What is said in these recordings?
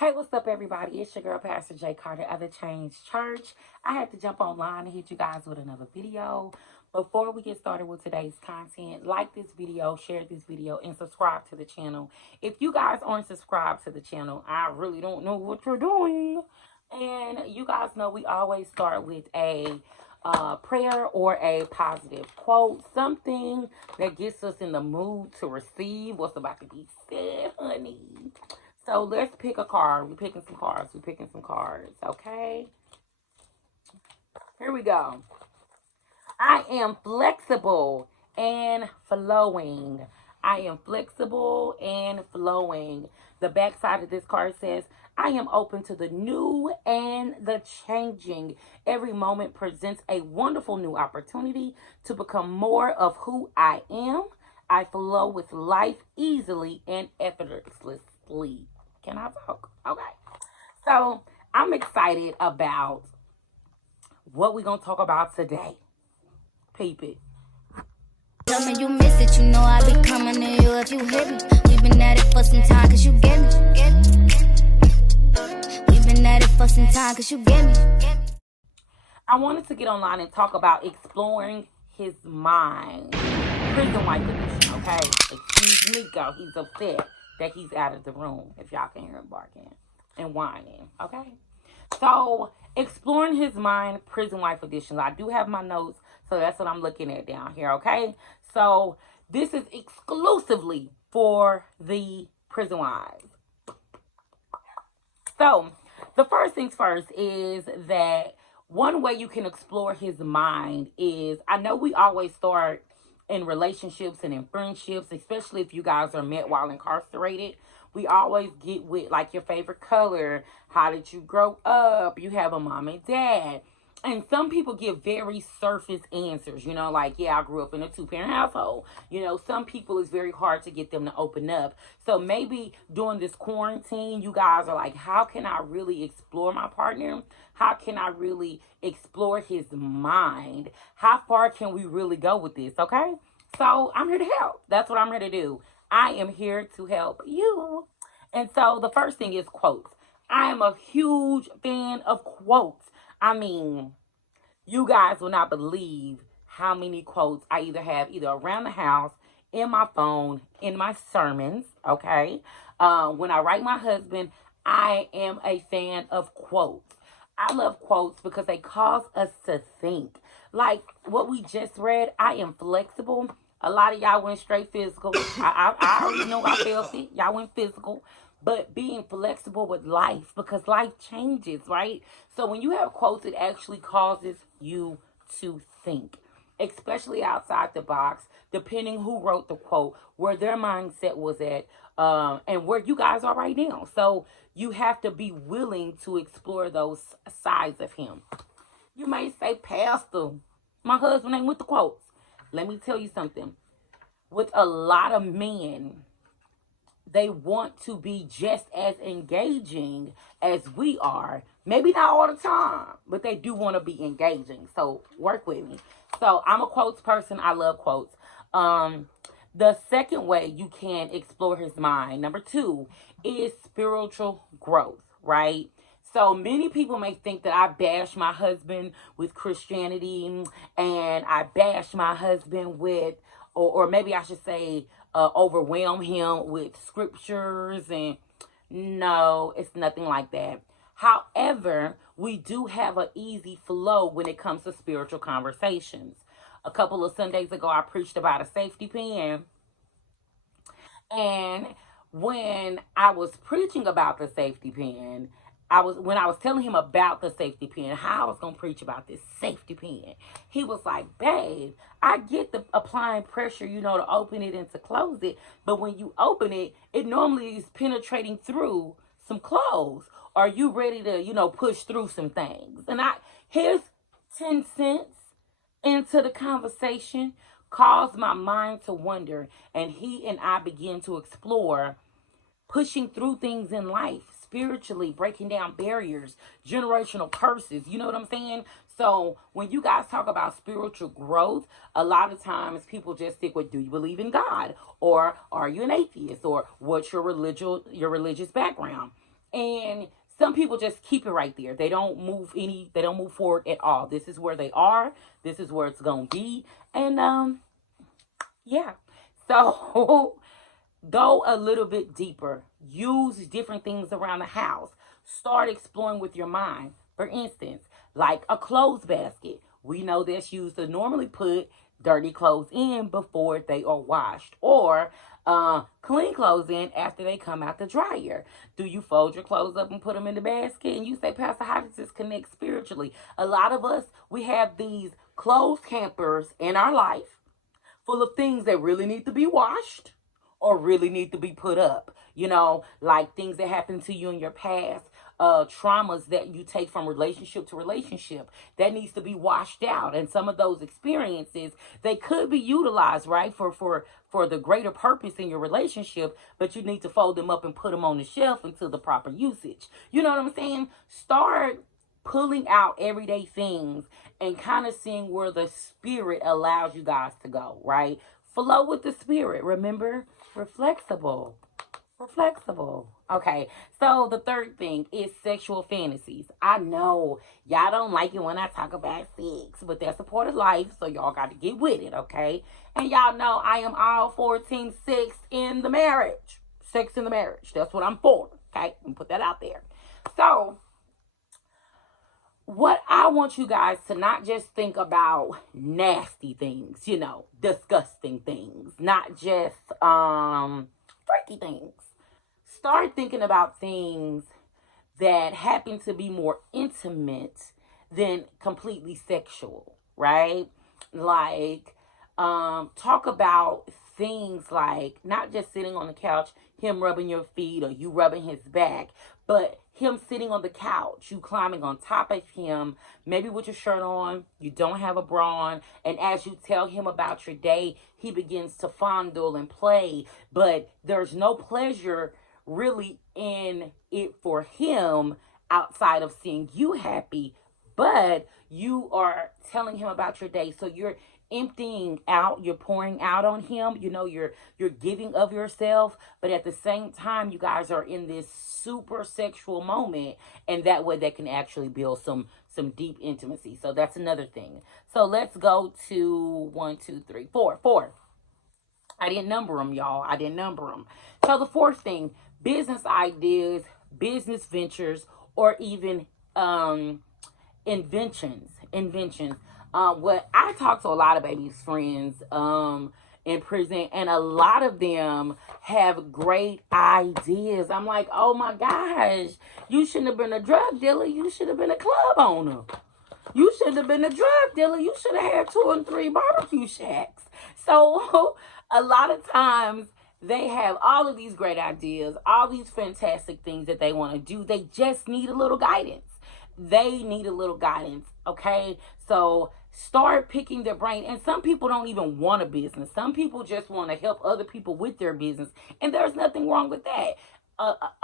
Hey, what's up, everybody? It's your girl, Pastor J. Carter of the Change Church. I had to jump online and hit you guys with another video. Before we get started with today's content, like this video, share this video, and subscribe to the channel. If you guys aren't subscribed to the channel, I really don't know what you're doing. And you guys know we always start with a prayer or a positive quote, something that gets us in the mood to receive what's about to be said, honey. So let's pick a card. We're picking some cards. We're picking some cards. Okay. Here we go. I am flexible and flowing. I am flexible and flowing. The back side of this card says, I am open to the new and the changing. Every moment presents a wonderful new opportunity to become more of who I am. I flow with life easily and effortlessly. Can I talk? Okay. So I'm excited about what we're going to talk about today. Peep it. Tell me you miss it, you know I be coming to you if you hit me. We've been at it for some time, cause you get me. We've been at it for some time, cause you get me. I wanted to get online and talk about exploring his mind. Prison White edition, okay? Excuse Nico, he's upset that he's out of the room, if y'all can hear him barking and whining, okay? So, exploring his mind, Prison Wife edition. I do have my notes, so that's what I'm looking at down here, okay? So, this is exclusively for the prison wives. So, the first things first is that one way you can explore his mind is, I know we always start in relationships and in friendships, especially if you guys are met while incarcerated. We always get with like your favorite color. How did you grow up? You have a mom and dad. And some people give very surface answers, like, yeah, I grew up in a two-parent household. Some people it's very hard to get them to open up. So maybe during this quarantine, you guys are like, how can I really explore my partner? How can I really explore his mind? How far can we really go with this? Okay. So I'm here to help. That's what I'm here to do. I am here to help you. And so the first thing is quotes. I am a huge fan of quotes. I mean, you guys will not believe how many quotes I have either around the house, in my phone, in my sermons, okay? When I write my husband, I am a fan of quotes. I love quotes because they cause us to think. Like what we just read, I am flexible. A lot of y'all went straight physical. I already know I felt it. Y'all went physical. But being flexible with life, because life changes, right? So when you have quotes, it actually causes you to think, especially outside the box, depending who wrote the quote, where their mindset was at, and where you guys are right now. So you have to be willing to explore those sides of him. You may say, Pastor, my husband ain't with the quotes. Let me tell you something. With a lot of men, they want to be just as engaging as we are. Maybe not all the time, but they do want to be engaging. So work with me. So I'm a quotes person. I love quotes. The second way you can explore his mind, number 2, is spiritual growth, right? So many people may think that I bash my husband with Christianity and I bash my husband with, or maybe I should say, overwhelm him with scriptures. And no, it's nothing like that. However, we do have an easy flow when it comes to spiritual conversations. A couple of Sundays ago, I preached about a safety pin. And when I was preaching about the safety pin, when I was telling him about the safety pin, how I was gonna preach about this safety pin, he was like, babe, I get the applying pressure, to open it and to close it, but when you open it, it normally is penetrating through some clothes. Are you ready to, push through some things? And here's 10 cents into the conversation, caused my mind to wonder, and he and I began to explore pushing through things in life, spiritually, breaking down barriers, generational curses. You know what I'm saying? So when you guys talk about spiritual growth, a lot of times people just stick with, do you believe in God? Or are you an atheist? Or what's your religious background? And some people just keep it right there. They don't move forward at all. This is where they are. This is where it's going to be. And yeah. So go a little bit deeper. Use different things around the house. Start exploring with your mind. For instance, like a clothes basket. We know that's used to normally put dirty clothes in before they are washed, or clean clothes in after they come out the dryer. Do you fold your clothes up and put them in the basket? And you say, Pastor, how does this connect spiritually? A lot of us, we have these clothes campers in our life full of things that really need to be washed or really need to be put up. You know, like things that happened to you in your past, traumas that you take from relationship to relationship that needs to be washed out. And some of those experiences, they could be utilized, right, for the greater purpose in your relationship, but you need to fold them up and put them on the shelf until the proper usage. You know what I'm saying? Start pulling out everyday things and kind of seeing where the spirit allows you guys to go, right? Flow with the spirit. Remember, we're flexible. We're flexible. Okay, so the third thing is sexual fantasies. I know y'all don't like it when I talk about sex, but that's a part of life, so y'all got to get with it, okay? And y'all know I am all for team sex in the marriage. Sex in the marriage. That's what I'm for, okay? And put that out there. So, what I want you guys to not just think about nasty things, you know, disgusting things, not just freaky things. Start thinking about things that happen to be more intimate than completely sexual, right? Like, talk about things like not just sitting on the couch, him rubbing your feet or you rubbing his back, but him sitting on the couch, you climbing on top of him, maybe with your shirt on, you don't have a bra on, and as you tell him about your day, he begins to fondle and play, but there's no pleasure really in it for him outside of seeing you happy, but you are telling him about your day, so you're emptying out, you're pouring out on him, you know, you're giving of yourself, but at the same time you guys are in this super sexual moment, and that way they can actually build some deep intimacy. So that's another thing. So let's go to 1 2 3 4 4. I didn't number them, y'all. I didn't number them. So the fourth thing, business ideas, business ventures, or even inventions. What I talk to a lot of babies' friends in prison, and a lot of them have great ideas. I'm like, oh my gosh, you shouldn't have been a drug dealer. You should have been a club owner. You should have been a drug dealer. You should have had 2 and 3 barbecue shacks. So a lot of times they have all of these great ideas, all these fantastic things that they want to do. They just need a little guidance. They need a little guidance, okay? So start picking their brain. And some people don't even want a business. Some people just want to help other people with their business. And there's nothing wrong with that.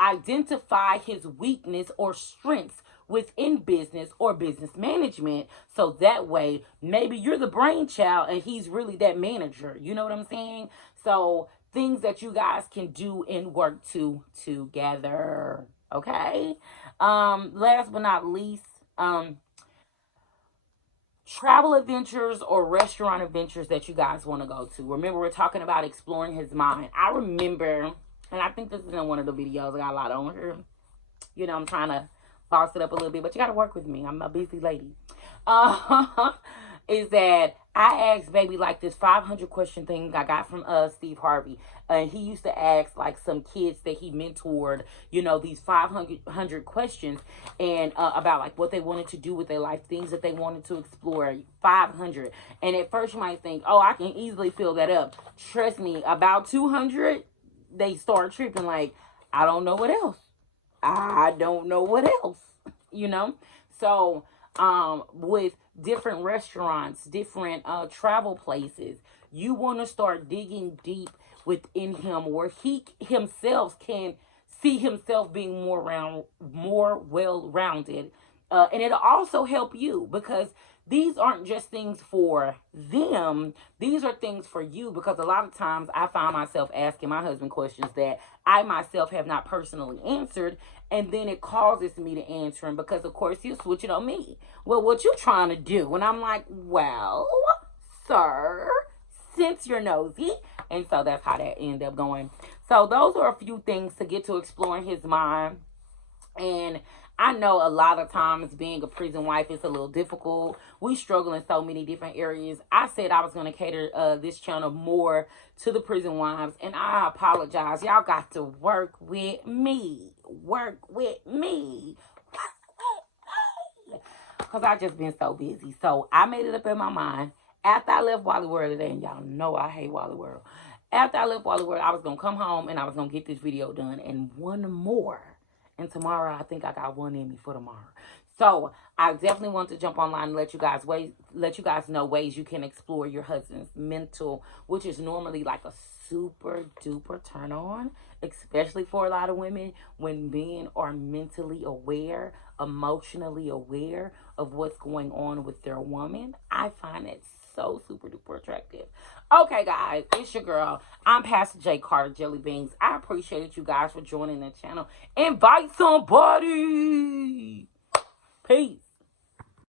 Identify his weakness or strengths within business or business management, so that way maybe you're the brainchild and he's really that manager. You know what I'm saying? So things that you guys can do and work together. Okay. Last but not least, travel adventures or restaurant adventures that you guys want to go to. Remember, we're talking about exploring his mind. I remember, and I think this is in one of the videos, I got a lot on here. You know, I'm trying to boss it up a little bit, but you got to work with me. I'm a busy lady. Is that I asked baby like this 500 question thing I got from Steve Harvey. And he used to ask like some kids that he mentored, you know, these 500 questions and about like what they wanted to do with their life, things that they wanted to explore. 500. And at first you might think, oh, I can easily fill that up. Trust me, about 200, they start tripping like, I don't know what else. I don't know what else, you know? So, with different restaurants, different travel places, you want to start digging deep within him where he himself can see himself being more well-rounded. And it'll also help you because these aren't just things for them. These are things for you because a lot of times I find myself asking my husband questions that I myself have not personally answered. And then it causes me to answer him because, of course, he'll switch it on me. Well, what you trying to do? And I'm like, well, sir, since you're nosy. And so that's how that ended up going. So those are a few things to get to exploring his mind. And I know a lot of times being a prison wife is a little difficult. We struggle in so many different areas. I said I was going to cater this channel more to the prison wives, and I apologize. Y'all got to work with me. Work with me. Because I just been so busy. So I made it up in my mind. After I left Wally World today, and y'all know I hate Wally World. After I left Wally World, I was going to come home and I was going to get this video done. And one more. And tomorrow, I think I got one in me for tomorrow. So I definitely want to jump online and let you guys know ways you can explore your husband's mental, which is normally like a super duper turn on, especially for a lot of women when men are mentally aware, emotionally aware of what's going on with their woman. I find it so super duper attractive. Okay, guys, it's your girl. I'm Pastor J. Carter Jelly Beans. I appreciate you guys for joining the channel. Invite somebody. Peace.